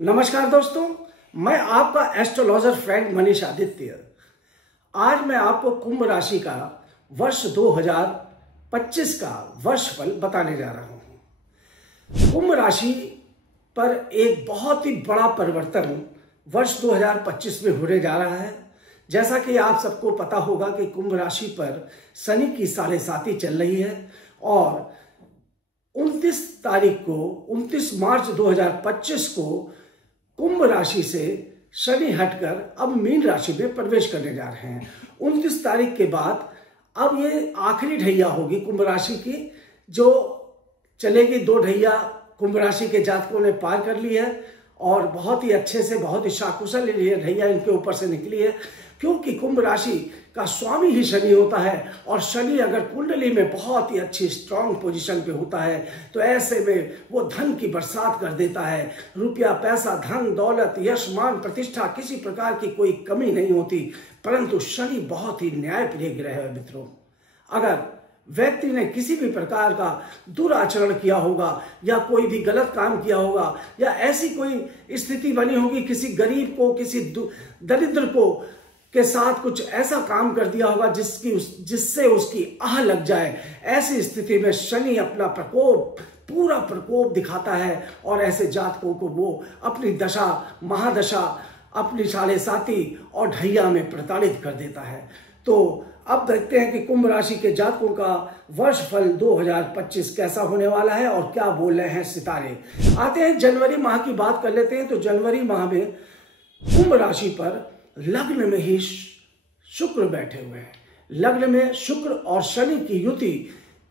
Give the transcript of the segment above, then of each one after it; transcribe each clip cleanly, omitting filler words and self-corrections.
नमस्कार दोस्तों, मैं आपका एस्ट्रोलॉजर फ्रेंड मनीष आदित्य। आज मैं आपको कुंभ राशि का वर्ष 2025 का वर्ष फल बताने जा रहा हूं। कुंभ राशि पर एक बहुत ही बड़ा परिवर्तन वर्ष 2025 में होने जा रहा है। जैसा कि आप सबको पता होगा कि कुंभ राशि पर शनि की 7.5 चल रही है और 29 मार्च 2025 को कुंभ राशि से शनि हटकर अब मीन राशि में प्रवेश करने जा रहे हैं। 29 तारीख के बाद अब ये आखिरी ढैया होगी कुंभ राशि की, जो चलेगी। 2 ढैया कुंभ राशि के जातकों ने पार कर ली है और बहुत ही अच्छे से, बहुत ही शाकुशल ये ढैया इनके ऊपर से निकली है, क्योंकि कुंभ राशि का स्वामी ही शनि होता है और शनि अगर कुंडली में बहुत ही अच्छी स्ट्रांग पोजीशन पे होता है तो ऐसे में वो धन की बरसात कर देता है। रुपया, पैसा, धन, दौलत, यश, मान, प्रतिष्ठा, किसी प्रकार की कोई कमी नहीं होती। परंतु शनि बहुत ही न्यायप्रिय ग्रह है मित्रों। अगर व्यक्ति ने किसी भी प्रकार का दुराचरण किया होगा या कोई भी गलत काम किया होगा या ऐसी कोई स्थिति बनी होगी, किसी गरीब को, किसी दरिद्र को के साथ कुछ ऐसा काम कर दिया होगा जिससे उसकी आह लग जाए, ऐसी स्थिति में शनि अपना पूरा प्रकोप दिखाता है और ऐसे जातकों को वो अपनी दशा, महादशा, अपनी 7.5 और ढैया में प्रताड़ित कर देता है। तो अब देखते हैं कि कुंभ राशि के जातकों का वर्ष फल 2025 कैसा होने वाला है और क्या बोल रहे हैं सितारे। आते हैं जनवरी माह की बात कर लेते हैं। तो जनवरी माह में कुंभ राशि पर लग्न में ही शुक्र बैठे हुए हैं। लग्न में शुक्र और शनि की युति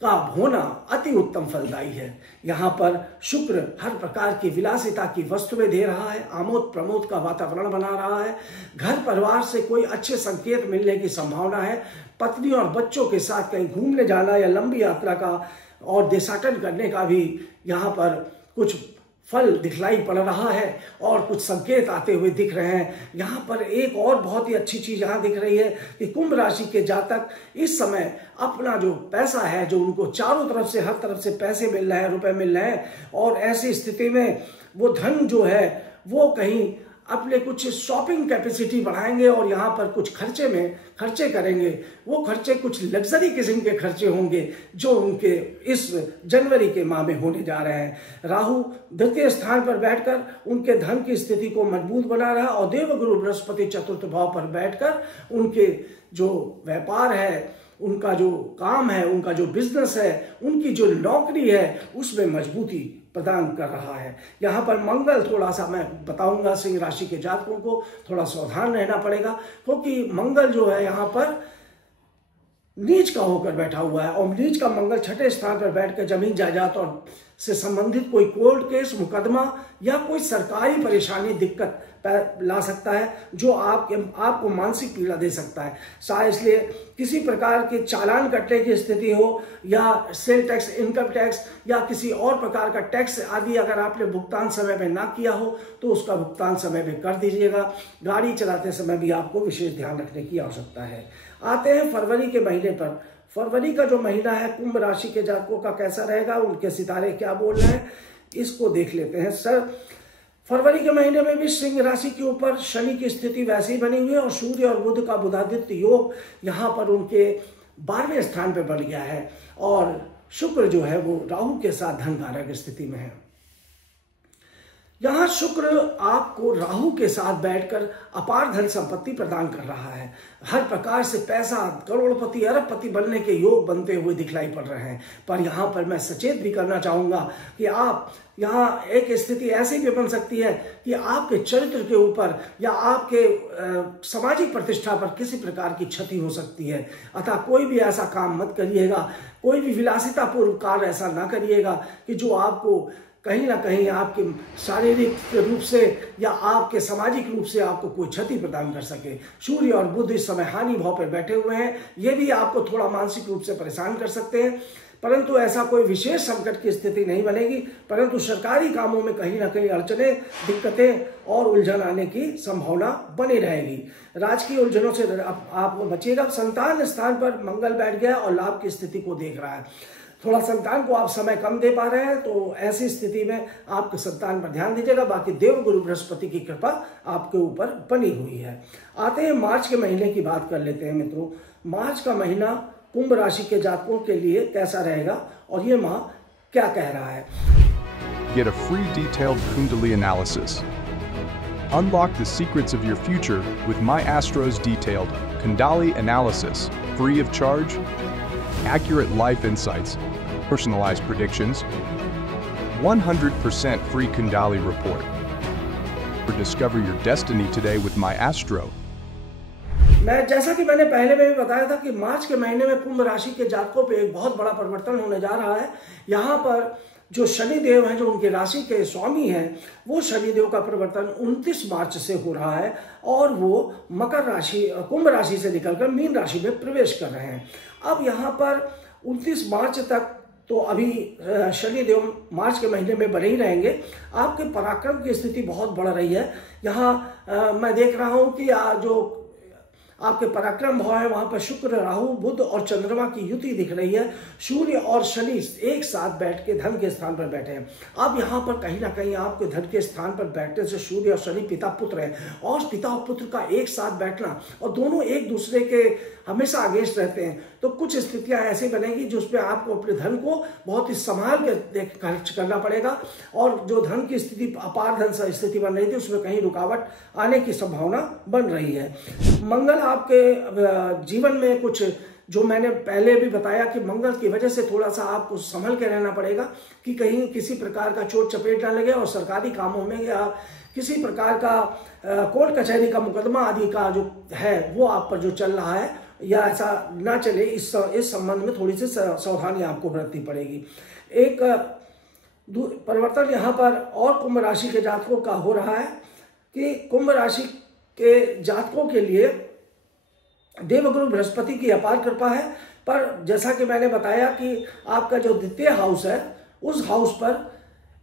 का होना अति उत्तम फलदायी है। यहाँ पर शुक्र हर प्रकार की विलासिता की वस्तुएं दे रहा है, आमोद प्रमोद का वातावरण बना रहा है। घर परिवार से कोई अच्छे संकेत मिलने की संभावना है। पत्नी और बच्चों के साथ कहीं घूमने जाना या लंबी यात्रा का और देशाटन करने का भी यहाँ पर कुछ फल दिखलाई पड़ रहा है और कुछ संकेत आते हुए दिख रहे हैं। यहाँ पर एक और बहुत ही अच्छी चीज यहाँ दिख रही है कि कुंभ राशि के जातक इस समय अपना जो पैसा है, जो उनको चारों तरफ से, हर तरफ से पैसे मिल रहे हैं, रुपए मिल रहे हैं, और ऐसी स्थिति में वो धन जो है वो कहीं अपने कुछ शॉपिंग कैपेसिटी बढ़ाएंगे और यहाँ पर कुछ खर्चे करेंगे। वो खर्चे कुछ लग्जरी किस्म के खर्चे होंगे जो उनके इस जनवरी के माह में होने जा रहे हैं। राहु द्वितीय स्थान पर बैठकर उनके धन की स्थिति को मजबूत बना रहा है और देवगुरु बृहस्पति चतुर्थ भाव पर बैठकर उनके जो व्यापार है, उनका जो काम है, उनका जो बिजनेस है, उनकी जो नौकरी है, उसमें मजबूती प्रदान कर रहा है। यहाँ पर मंगल, थोड़ा सा मैं बताऊंगा, सिंह राशि के जातकों को थोड़ा सावधान रहना पड़ेगा, क्योंकि मंगल जो है यहाँ पर नीच का होकर बैठा हुआ है और नीच का मंगल 6ठे स्थान पर बैठकर जमीन जायदाद और से संबंधित कोई कोर्ट केस, मुकदमा या कोई सरकारी परेशानी, दिक्कत ला सकता है जो आपको मानसिक पीड़ा दे सकता है। शायद इसलिए किसी प्रकार के चालान कटने की स्थिति हो या सेल टैक्स, इनकम टैक्स या किसी और प्रकार का टैक्स आदि अगर आपने भुगतान समय में ना किया हो तो उसका भुगतान समय में कर दीजिएगा। गाड़ी चलाते समय भी आपको विशेष ध्यान रखने की आवश्यकता है। आते हैं फरवरी के महीने पर। फरवरी का जो महीना है कुंभ राशि के जातकों का कैसा रहेगा, उनके सितारे क्या बोल रहे हैं, इसको देख लेते हैं। सर, फरवरी के महीने में भी सिंह राशि के ऊपर शनि की स्थिति वैसी ही बनी हुई है और सूर्य और बुध का बुधादित्य योग यहाँ पर उनके 12वें स्थान पर बढ़ गया है और शुक्र जो है वो राहु के साथ धन कारक स्थिति में है। यहाँ शुक्र आपको राहु के साथ बैठकर अपार धन संपत्ति प्रदान कर रहा है। हर प्रकार से पैसा, करोड़पति, अरबपति बनने के योग बनते हुए दिखलाई पड़ रहे हैं। पर यहाँ पर मैं सचेत भी करना चाहूँगा कि आप यहाँ एक स्थिति ऐसी भी बन सकती है कि आपके चरित्र के ऊपर या आपके सामाजिक प्रतिष्ठा पर किसी प्रकार की क्षति हो सकती है। अतः कोई भी ऐसा काम मत करिएगा, कोई भी विलासितापूर्व कार्य ऐसा ना करिएगा कि जो आपको कहीं ना कहीं आपके शारीरिक रूप से या आपके सामाजिक रूप से आपको कोई क्षति प्रदान कर सके। सूर्य और बुध इस समय हानि भाव पर बैठे हुए हैं, ये भी आपको थोड़ा मानसिक रूप से परेशान कर सकते हैं, परंतु ऐसा कोई विशेष संकट की स्थिति नहीं बनेगी। परंतु सरकारी कामों में कहीं ना कहीं अड़चने, दिक्कतें और उलझन आने की संभावना बनी रहेगी। राजकीय उलझनों से आप बचिएगा। संतान स्थान पर मंगल बैठ गया और लाभ की स्थिति को देख रहा है। थोड़ा संतान को आप समय कम दे पा रहे हैं, तो ऐसी स्थिति में आपके संतान पर ध्यान दीजिएगा। बाकी देवगुरु बृहस्पति की कृपा आपके ऊपर बनी हुई है। आते हैं मार्च के महीने की बात कर लेते हैं मित्रों। मार्च का महीना कुंभ राशि के जातकों के लिए कैसा रहेगा और ये माह क्या कह रहा है। Get a free detailed Kundalini analysis. Unlock the secrets of your future with My Astro's detailed Kundalini analysis, free of charge, accurate life insights, personalized predictions, 100% free Kundalini report. Or discover your destiny today with My Astro. जैसा कि मैंने पहले में भी बताया था कि मार्च के महीने में कुंभ राशि के जातकों पे एक बहुत बड़ा परिवर्तन होने जा रहा है। यहाँ पर जो शनिदेव हैं, जो उनके राशि के स्वामी हैं, वो शनिदेव का परिवर्तन 29 मार्च से हो रहा है और वो मकर राशि, कुंभ राशि से निकलकर मीन राशि में प्रवेश कर रहे हैं। अब यहाँ पर 29 मार्च तक तो अभी शनिदेव मार्च के महीने में बने ही रहेंगे। आपके पराक्रम की स्थिति बहुत बढ़ रही है। यहाँ मैं देख रहा हूँ कि जो आपके पराक्रम भाव है वहां पर शुक्र, राहु, बुध और चंद्रमा की युति दिख रही है। सूर्य और शनि एक साथ बैठ के धन के स्थान पर बैठे हैं। अब यहाँ पर कहीं ना कहीं आपके धन के स्थान पर बैठने से सूर्य और शनि पिता पुत्र हैं, और पिता और पुत्र का एक साथ बैठना और दोनों एक दूसरे के हमेशा अगेंस्ट रहते हैं, तो कुछ स्थितियां ऐसी बनेगी जिसमें आपको अपने धन को बहुत ही संभाल के खर्च करना पड़ेगा, और जो धन की स्थिति, अपार धन स्थिति बन रही थी, उसमें कहीं रुकावट आने की संभावना बन रही है। मंगल आपके जीवन में कुछ, जो मैंने पहले भी बताया कि मंगल की वजह से थोड़ा सा आपको संभल के रहना पड़ेगा कि कहीं किसी प्रकार का चोट चपेट ना लगे, और सरकारी कामों में या किसी प्रकार का कोर्ट कचहरी का मुकदमा आदि का जो है वो आप पर जो चल रहा है या ऐसा ना चले, इस संबंध में थोड़ी सी सावधानी आपको बरतनी पड़ेगी। एक परिवर्तन यहाँ पर और कुंभ राशि के जातकों का हो रहा है कि कुंभ राशि के जातकों के लिए देवगुरु बृहस्पति की अपार कृपा है, पर जैसा कि मैंने बताया कि आपका जो द्वितीय हाउस है, उस हाउस पर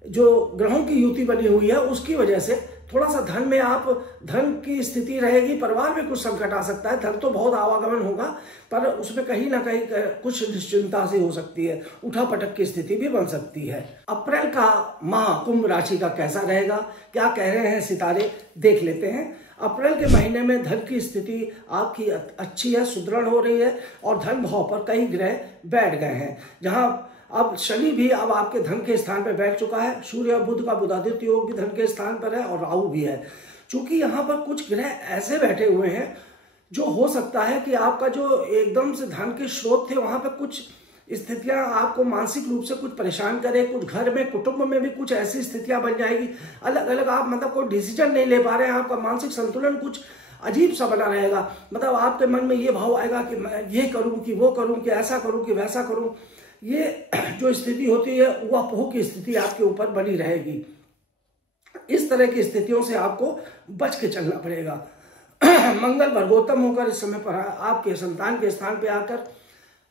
जो ग्रहों की युति बनी हुई है, उसकी वजह से थोड़ा सा धन में आप धन की स्थिति रहेगी। परिवार में कुछ संकट आ सकता है। धन तो बहुत आवागमन होगा, पर उसमें कहीं ना कहीं कुछ निश्चिंता सी हो सकती है, उठापटक की स्थिति भी बन सकती है। अप्रैल का माह कुंभ राशि का कैसा रहेगा, क्या कह रहे हैं सितारे, देख लेते हैं। अप्रैल के महीने में धन की स्थिति आपकी अच्छी है, सुदृढ़ हो रही है, और धन भाव पर कई ग्रह बैठ गए हैं। जहां अब शनि भी अब आपके धन के स्थान पर बैठ चुका है। सूर्य और बुध का बुधादित्य योग भी धन के स्थान पर है, और राहु भी है। चूंकि यहाँ पर कुछ ग्रह ऐसे बैठे हुए हैं जो हो सकता है कि आपका जो एकदम से धन के स्रोत थे, वहां पर कुछ स्थितियां आपको मानसिक रूप से कुछ परेशान करे। कुछ घर में, कुटुंब में भी कुछ ऐसी स्थितियां बन जाएगी, अलग अलग आप मतलब कोई डिसीजन नहीं ले पा रहे हैं। आपका मानसिक संतुलन कुछ अजीब सा बना रहेगा। मतलब आपके मन में ये भाव आएगा कि मैं ये करूं कि वो करूं, कि ऐसा करूं कि वैसा करूं। ये जो स्थिति होती है वह अपोह की स्थिति आपके ऊपर बनी रहेगी। इस तरह की स्थितियों से आपको बच के चलना पड़ेगा। मंगल वर्गोत्तम होकर इस समय पर आपके संतान के स्थान पे आकर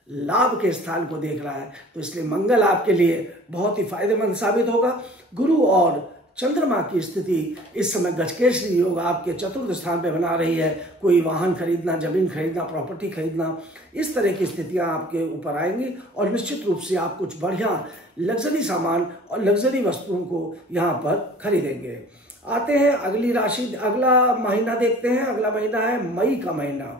लाभ के स्थान को देख रहा है, तो इसलिए मंगल आपके लिए बहुत ही फायदेमंद साबित होगा। गुरु और चंद्रमा की स्थिति इस समय गजकेसरी योग आपके चतुर्थ स्थान पे बना रही है। कोई वाहन खरीदना, जमीन खरीदना, प्रॉपर्टी खरीदना, इस तरह की स्थितियां आपके ऊपर आएंगी, और निश्चित रूप से आप कुछ बढ़िया लग्जरी सामान और लग्जरी वस्तुओं को यहाँ पर खरीदेंगे। आते हैं अगली राशि, अगला महीना देखते हैं। अगला महीना है मई का महीना।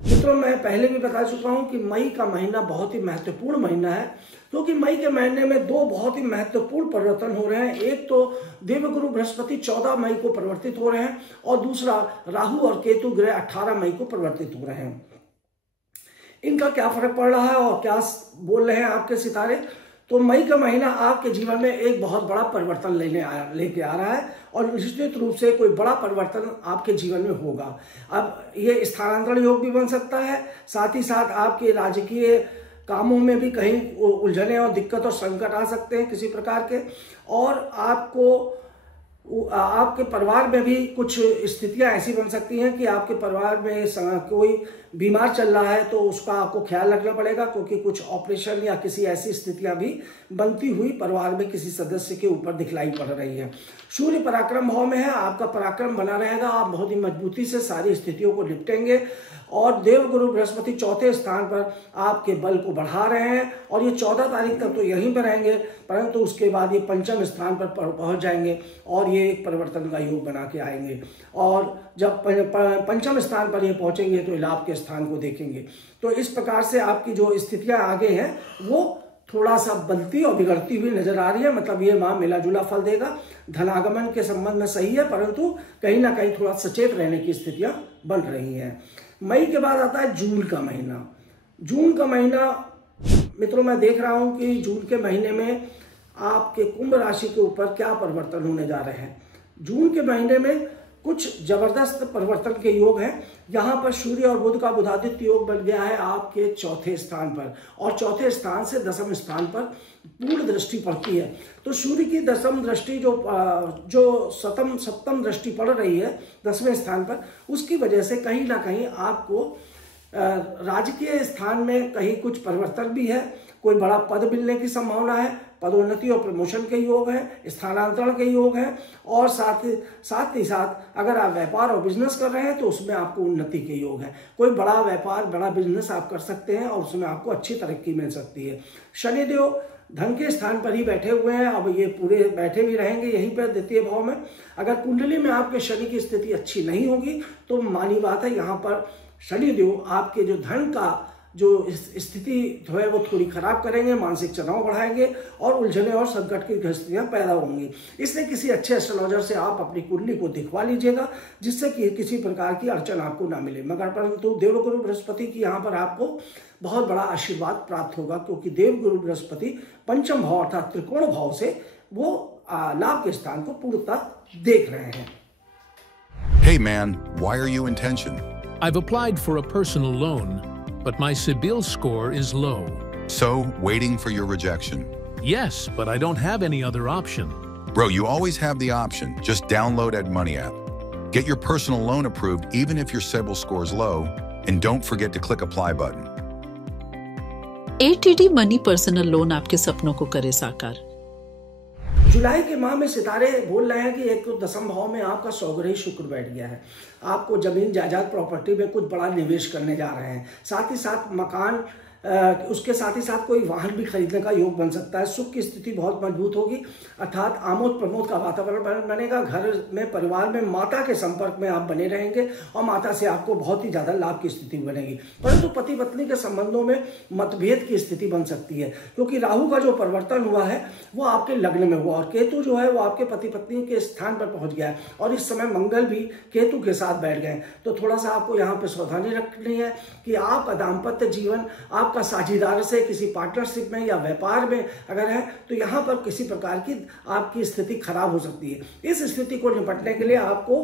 मित्रों, मैं पहले भी बता चुका हूं कि मई का महीना बहुत ही महत्वपूर्ण महीना है, क्योंकि मई के महीने में दो बहुत ही महत्वपूर्ण परिवर्तन हो रहे हैं। एक तो देवगुरु बृहस्पति 14 मई को परिवर्तित हो रहे हैं, और दूसरा राहु और केतु ग्रह 18 मई को परिवर्तित हो रहे हैं। इनका क्या फर्क पड़ रहा है और क्या बोल रहे हैं आपके सितारे, तो मई का महीना आपके जीवन में एक बहुत बड़ा परिवर्तन लेके आ रहा है, और निश्चित रूप से कोई बड़ा परिवर्तन आपके जीवन में होगा। अब ये स्थानांतरण योग भी बन सकता है, साथ ही साथ आपके राजकीय कामों में भी कहीं उलझने और दिक्कत और संकट आ सकते हैं किसी प्रकार के, और आपको आपके परिवार में भी कुछ स्थितियां ऐसी बन सकती हैं कि आपके परिवार में कोई बीमार चल रहा है तो उसका आपको ख्याल रखना पड़ेगा, क्योंकि कुछ ऑपरेशन या किसी ऐसी स्थितियां भी बनती हुई परिवार में किसी सदस्य के ऊपर दिखलाई पड़ रही है। सूर्य पराक्रम भाव में है, आपका पराक्रम बना रहेगा, आप बहुत ही मजबूती से सारी स्थितियों को निपटेंगे। और देवगुरु बृहस्पति चौथे स्थान पर आपके बल को बढ़ा रहे हैं और ये 14 तारीख तक तो यहीं पर रहेंगे, परंतु उसके बाद ये पंचम स्थान पर पहुंच जाएंगे और ये एक परिवर्तन का योग बना के आएंगे। और जब पंचम स्थान पर ये पहुंचेंगे तो लाभ के स्थान को देखेंगे। तो इस प्रकार से आपकी जो स्थितियां आगे हैं वो थोड़ा सा बनती और बिगड़ती हुई नजर आ रही है। मतलब ये माह मिला जुला फल देगा, धनागमन के संबंध में सही है, परंतु कहीं ना कहीं थोड़ा सचेत रहने की स्थितियां बन रही हैं। मई के बाद आता है जून का महीना। जून का महीना मित्रों, मैं देख रहा हूं कि जून के महीने में आपके कुंभ राशि के ऊपर क्या परिवर्तन होने जा रहे हैं। जून के महीने में कुछ जबरदस्त परिवर्तन के योग हैं। यहाँ पर सूर्य और बुध का बुधादित्य योग बन गया है आपके चौथे स्थान पर, और चौथे स्थान से दसम स्थान पर पूर्ण दृष्टि पड़ती है। तो सूर्य की दसम दृष्टि जो सप्तम दृष्टि पड़ रही है 10वें स्थान पर, उसकी वजह से कहीं ना कहीं आपको राजकीय स्थान में कहीं कुछ परिवर्तन भी है, कोई बड़ा पद मिलने की संभावना है, पदोन्नति और प्रमोशन के योग है, स्थानांतरण के योग है, और साथ ही साथ अगर आप व्यापार और बिजनेस कर रहे हैं तो उसमें आपको उन्नति के योग है। कोई बड़ा व्यापार, बड़ा बिजनेस आप कर सकते हैं और उसमें आपको अच्छी तरक्की मिल सकती है। शनिदेव धन के स्थान पर ही बैठे हुए हैं, अब ये पूरे बैठे भी रहेंगे यहीं पर द्वितीय भाव में। अगर कुंडली में आपके शनि की स्थिति अच्छी नहीं होगी तो मानी बात है यहाँ पर शनिदेव आपके जो धन का जो स्थिति जो है वो थोड़ी खराब करेंगे, मानसिक तनाव बढ़ाएंगे और उलझने और संकट की स्थितियां पैदा होंगी। इसलिए किसी अच्छे एस्ट्रोलॉजर से आप अपनी कुंडली को दिखवा लीजिएगा, जिससे कि किसी प्रकार की अड़चन आपको ना मिले। मगर परंतु देवगुरु बृहस्पति की यहाँ पर आपको बहुत बड़ा आशीर्वाद प्राप्त होगा, क्योंकि देवगुरु बृहस्पति पंचम भाव अर्थात त्रिकोण भाव से वो लाभ के स्थान को पूर्णतः देख रहे हैं। Hey man, why are you in tension? I've applied for a personal loan, but my CIBIL score is low. So, waiting for your rejection? Yes, but I don't have any other option. Bro, you always have the option. Just download EdMoney app. Get your personal loan approved even if your CIBIL score is low, and don't forget to click apply button. ATD money personal loan आपके सपनों को करे साकार। जुलाई के माह में सितारे बोल रहे हैं कि एक तो दसम भाव में आपका सौग्रही शुक्र बैठ गया है। आपको जमीन जायदाद प्रॉपर्टी में कुछ बड़ा निवेश करने जा रहे हैं, साथ ही साथ मकान, उसके साथ ही साथ कोई वाहन भी खरीदने का योग बन सकता है। सुख की स्थिति बहुत मजबूत होगी, अर्थात आमोद प्रमोद का वातावरण बनेगा। घर में, परिवार में माता के संपर्क में आप बने रहेंगे और माता से आपको बहुत ही ज्यादा लाभ की स्थिति बनेगी। परंतु पति पत्नी के संबंधों में मतभेद की स्थिति बन सकती है, क्योंकि राहु का जो परिवर्तन हुआ है वो आपके लग्न में हुआ और केतु जो है वो आपके पति पत्नी के स्थान पर पहुंच गया है, और इस समय मंगल भी केतु के साथ बैठ गए। तो थोड़ा सा आपको यहाँ पे सावधानी रखनी है कि आपका दाम्पत्य जीवन आपका साझेदार से किसी पार्टनरशिप में या व्यापार में अगर है तो यहाँ पर किसी प्रकार की आपकी स्थिति खराब हो सकती है। इस स्थिति को निपटने के लिए आपको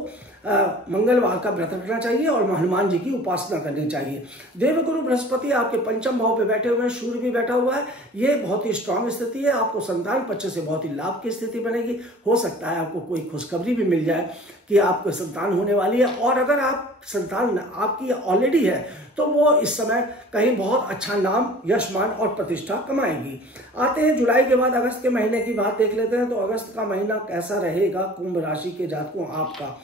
मंगलवार का व्रत रखना चाहिए और हनुमान जी की उपासना करनी चाहिए। देवगुरु बृहस्पति आपके पंचम भाव पे बैठे हुए हैं, सूर्य भी बैठा हुआ है, ये बहुत ही स्ट्रांग स्थिति है। आपको संतान पक्ष से बहुत ही लाभ की स्थिति बनेगी। हो सकता है आपको कोई खुशखबरी भी मिल जाए कि आपको संतान होने वाली है, और अगर आप संतान आपकी ऑलरेडी है तो वो इस समय कहीं बहुत अच्छा नाम, यश, मान और प्रतिष्ठा कमाएगी। आते हैं जुलाई के बाद अगस्त के महीने की बात देख लेते हैं। तो अगस्त का महीना कैसा रहेगा कुंभ राशि के जातकों आपका।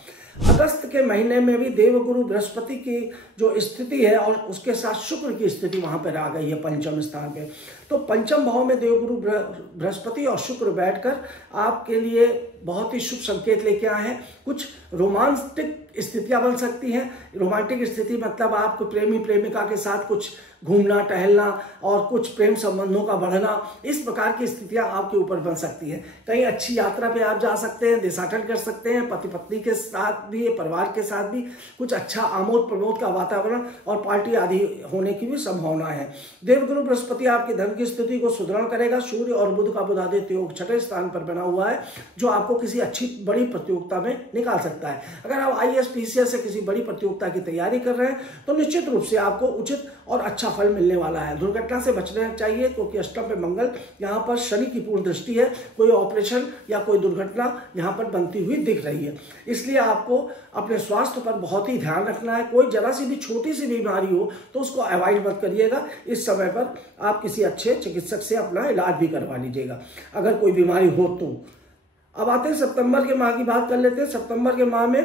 अगस्त के महीने में भी देवगुरु बृहस्पति की जो स्थिति है और उसके साथ शुक्र की स्थिति वहां पर आ गई है पंचम स्थान पे। तो पंचम भाव में देवगुरु बृहस्पति और शुक्र बैठकर आपके लिए बहुत ही शुभ संकेत लेके आए हैं। कुछ रोमांटिक स्थितियां बन सकती हैं। रोमांटिक स्थिति मतलब आपको प्रेमी प्रेमिका के साथ कुछ घूमना टहलना और कुछ प्रेम संबंधों का बढ़ना, इस प्रकार की स्थितियां आपके ऊपर बन सकती हैं। कहीं अच्छी यात्रा पे आप जा सकते हैं, देशाटन कर सकते हैं, पति पत्नी के साथ भी, परिवार के साथ भी कुछ अच्छा आमोद प्रमोद का वातावरण और पार्टी आदि होने की भी संभावना है। देवगुरु बृहस्पति आपकी धन की स्थिति को सुदृढ़ करेगा। सूर्य और बुध का बुधादित्य योग छठे स्थान पर बना हुआ है, जो आपको किसी अच्छी बड़ी प्रतियोगिता में निकाल सकता है। अगर आप IAS PCS से किसी बड़ी प्रतियोगिता की तैयारी कर रहे हैं तो निश्चित रूप से आपको उचित और अच्छा फल मिलने वाला है। दुर्घटना से बचना चाहिए क्योंकि अष्टम पे मंगल, यहाँ पर शनि की पूर्ण दृष्टि है, कोई ऑपरेशन या कोई दुर्घटना यहाँ पर बनती हुई दिख रही है। इसलिए आपको अपने स्वास्थ्य पर बहुत ही ध्यान रखना है। कोई जरा सी भी छोटी सी बीमारी हो तो उसको अवॉइड मत करिएगा। इस समय पर आप किसी अच्छे चिकित्सक से अपना इलाज भी करवा लीजिएगा अगर कोई बीमारी हो तो। अब आते हैं सितंबर के माह की बात कर लेते हैं। सितंबर के माह में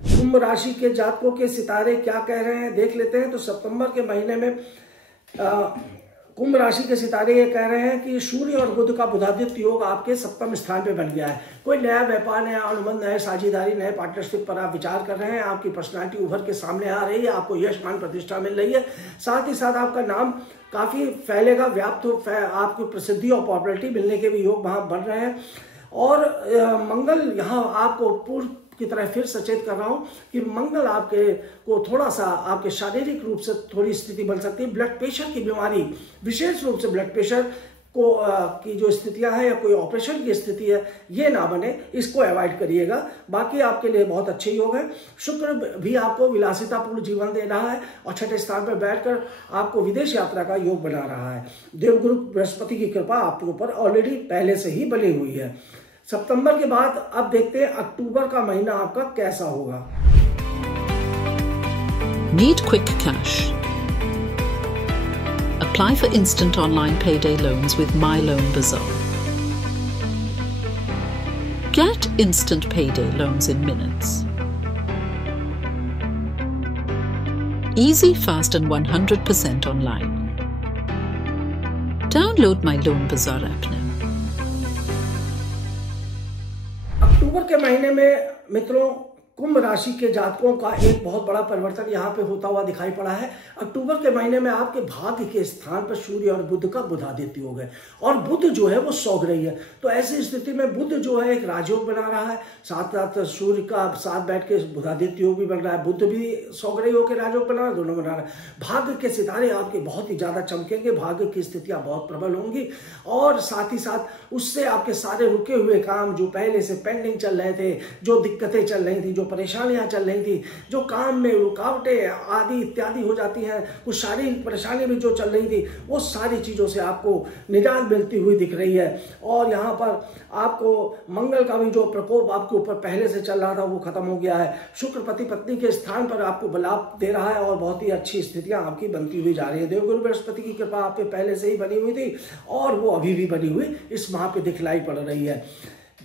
कुंभ राशि के जातकों के सितारे क्या कह रहे हैं देख लेते हैं। तो सितंबर के महीने में कुंभ राशि के सितारे ये कह रहे हैं कि सूर्य और बुध का बुधादित्य योग आपके सप्तम स्थान पे बन गया है। कोई नया व्यापार, नया अनुबंध, नए साझेदारी, नए पार्टनरशिप पर आप विचार कर रहे हैं। आपकी पर्सनालिटी उभर के सामने आ रही है, आपको यश मान प्रतिष्ठा मिल रही है। साथ ही साथ आपका नाम काफी फैलेगा, व्याप्त हो, आपको प्रसिद्धि और पॉपुलरिटी मिलने के भी योग वहां बन रहे हैं। और मंगल यहाँ आपको पूर्व की तरह फिर सचेत कर रहा हूं कि मंगल आपके को थोड़ा सा आपके शारीरिक रूप से थोड़ी स्थिति बन सकती है। ब्लड प्रेशर की बीमारी, विशेष रूप से ब्लड प्रेशर को की जो स्थितियां हैं या कोई ऑपरेशन की स्थिति है, ये ना बने, इसको अवॉइड करिएगा। बाकी आपके लिए बहुत अच्छे योग है। शुक्र भी आपको विलासितापूर्ण जीवन दे रहा है और छठे स्थान पर बैठकर आपको विदेश यात्रा का योग बना रहा है। देवगुरु बृहस्पति की कृपा आपके ऊपर ऑलरेडी पहले से ही बनी हुई है। सितंबर के बाद अब देखते हैं अक्टूबर का महीना आपका कैसा होगा। Need quick cash? Apply for instant online payday loans with My Loan Bazaar. Get instant payday loans in minutes. Easy, fast and 100% online. Download My Loan Bazaar app now. अक्टूबर के महीने में मित्रों कुंभ राशि के जातकों का एक बहुत बड़ा परिवर्तन यहाँ पे होता हुआ दिखाई पड़ा है। अक्टूबर के महीने में आपके भाग्य के स्थान पर सूर्य और बुध का बुधादित्य योग है और बुध जो है वो सौग रही है। तो ऐसी स्थिति में बुध जो है एक राजयोग बना रहा है, साथ साथ सूर्य का साथ बैठ के बुधादित्य योग भी बन रहा है, बुध भी सौग रही होकर राजयोग बना रहा है, दोनों बना रहा है। भाग्य के सितारे आपके बहुत ही ज्यादा चमकेंगे, भाग्य की स्थितियां बहुत प्रबल होंगी और साथ ही साथ उससे आपके सारे रुके हुए काम जो पहले से पेंडिंग चल रहे थे, जो दिक्कतें चल रही थी, जो परेशानियां चल रही थी, जो काम में रुकावटें आदि इत्यादि हो जाती हैं, कुछ शारीरिक परेशानी भी जो चल रही थी, वो सारी चीजों से आपको निजात मिलती हुई दिख रही है। और यहाँ पर आपको मंगल का भी जो प्रकोप आपके ऊपर पहले से चल रहा था वो खत्म हो गया है। शुक्र पति पत्नी के स्थान पर आपको बलाप दे रहा है और बहुत ही अच्छी स्थितियां आपकी बनती हुई जा रही है। देवगुरु बृहस्पति की कृपा आप पे पहले से ही बनी हुई थी और वो अभी भी बनी हुई इस माह पे दिखलाई पड़ रही है।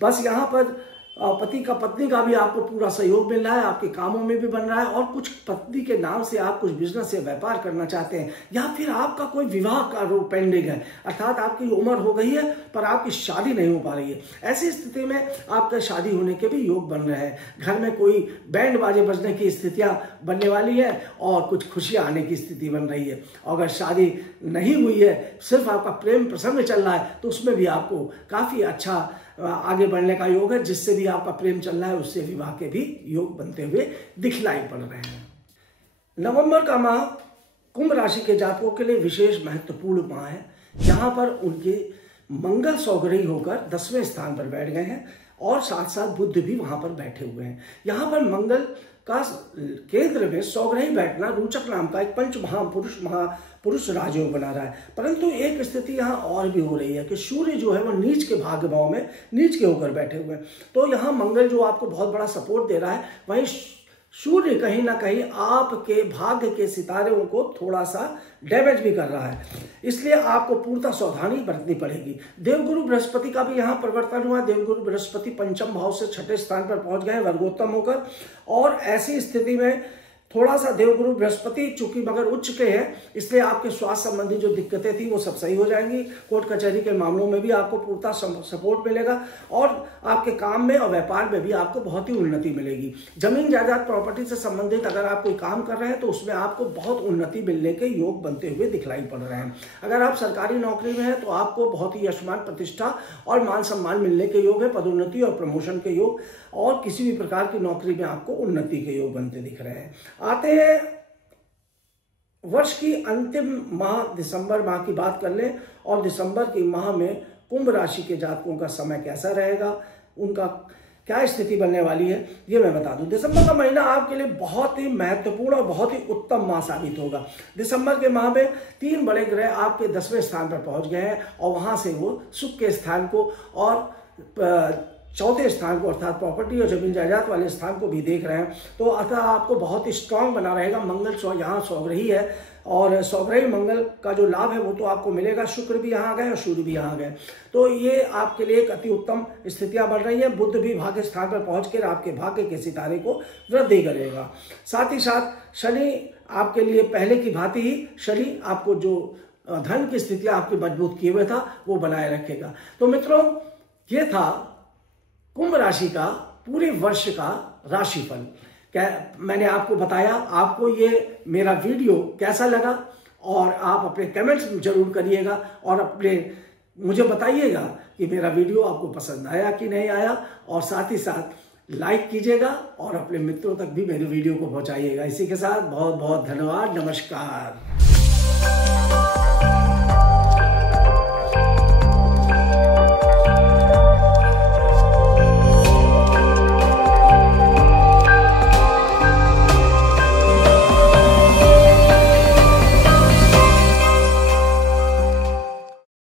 बस यहाँ पर पति का पत्नी का भी आपको पूरा सहयोग मिल रहा है, आपके कामों में भी बन रहा है और कुछ पत्नी के नाम से आप कुछ बिजनेस या व्यापार करना चाहते हैं या फिर आपका कोई विवाह का रूप पेंडिंग है, अर्थात आपकी उम्र हो गई है पर आपकी शादी नहीं हो पा रही है। ऐसी स्थिति में आपका शादी होने के भी योग बन रहे हैं। घर में कोई बैंड बाजे बजने की स्थितियां बनने वाली है और कुछ खुशियां आने की स्थिति बन रही है। अगर शादी नहीं हुई है, सिर्फ आपका प्रेम प्रसंग चल रहा है, तो उसमें भी आपको काफी अच्छा आगे बढ़ने का योग है। जिससे भी आपका प्रेम चल रहा है उससे विवाह के भी योग बनते हुए दिखलाई पड़ रहे हैं। नवंबर का माह कुंभ राशि के जातकों के लिए विशेष महत्वपूर्ण माह है। यहाँ पर उनके मंगल सौगरही होकर 10वें स्थान पर बैठ गए हैं और साथ साथ बुध भी वहां पर बैठे हुए हैं। यहाँ पर मंगल का केंद्र में सौग्रही बैठना रोचक नाम का एक पंच महापुरुष राजयोग बना रहा है। परंतु एक स्थिति यहाँ और भी हो रही है कि सूर्य जो है वो नीच के भाग्य भाव में नीच के होकर बैठे हुए हैं। तो यहाँ मंगल जो आपको बहुत बड़ा सपोर्ट दे रहा है, वहीं सूर्य कहीं ना कहीं आपके भाग्य के सितारों को थोड़ा सा डैमेज भी कर रहा है। इसलिए आपको पूर्णतः सावधानी बरतनी पड़ेगी। देवगुरु बृहस्पति का भी यहाँ परिवर्तन हुआ। देवगुरु बृहस्पति पंचम भाव से छठे स्थान पर पहुंच गए वर्गोत्तम होकर और ऐसी स्थिति में थोड़ा सा देवगुरु बृहस्पति चूंकि मगर उच्च के हैं, इसलिए आपके स्वास्थ्य संबंधी जो दिक्कतें थी वो सब सही हो जाएंगी। कोर्ट कचहरी के मामलों में भी आपको पूर्णतः सपोर्ट मिलेगा और आपके काम में और व्यापार में भी आपको बहुत ही उन्नति मिलेगी। जमीन जायदाद प्रॉपर्टी से संबंधित अगर आप कोई काम कर रहे हैं तो उसमें आपको बहुत उन्नति मिलने के योग बनते हुए दिखलाई पड़ रहे हैं। अगर आप सरकारी नौकरी में हैं तो आपको बहुत ही यशमान प्रतिष्ठा और मान सम्मान मिलने के योग है, पदोन्नति और प्रमोशन के योग और किसी भी प्रकार की नौकरी में आपको उन्नति के योग बनते दिख रहे हैं। आते हैं वर्ष की अंतिम माह दिसंबर माह की बात कर लें और दिसंबर के माह में कुंभ राशि के जातकों का समय कैसा रहेगा, उनका क्या स्थिति बनने वाली है ये मैं बता दूं। दिसंबर का महीना आपके लिए बहुत ही महत्वपूर्ण और बहुत ही उत्तम माह साबित होगा। दिसंबर के माह में 3 बड़े ग्रह आपके 10वें स्थान पर पहुंच गए हैं और वहां से वो सुख के स्थान को और चौथे स्थान को अर्थात प्रॉपर्टी और जमीन जायदाद वाले स्थान को भी देख रहे हैं। तो अतः आपको बहुत ही स्ट्रांग बना रहेगा। मंगल यहाँ सौग्रही है और सौग्रही मंगल का जो लाभ है वो तो आपको मिलेगा। शुक्र भी यहाँ गए और सूर्य भी यहाँ गए, तो ये आपके लिए एक अति उत्तम स्थितियां बन रही है। बुध भी भाग्य स्थान पर पहुंचकर आपके भाग्य के सितारे को वृद्धि करेगा। साथ ही साथ शनि आपके लिए पहले की भांति ही शनि आपको जो धन की स्थितियां आपकी मजबूत किए हुए था वो बनाए रखेगा। तो मित्रों, ये था कुंभ राशि का पूरे वर्ष का राशिफल। मैंने आपको बताया, आपको ये मेरा वीडियो कैसा लगा और आप अपने कमेंट्स जरूर करिएगा और मुझे बताइएगा कि मेरा वीडियो आपको पसंद आया कि नहीं आया, और साथ ही साथ लाइक कीजिएगा और अपने मित्रों तक भी मेरे वीडियो को पहुंचाइएगा। इसी के साथ बहुत बहुत धन्यवाद। नमस्कार।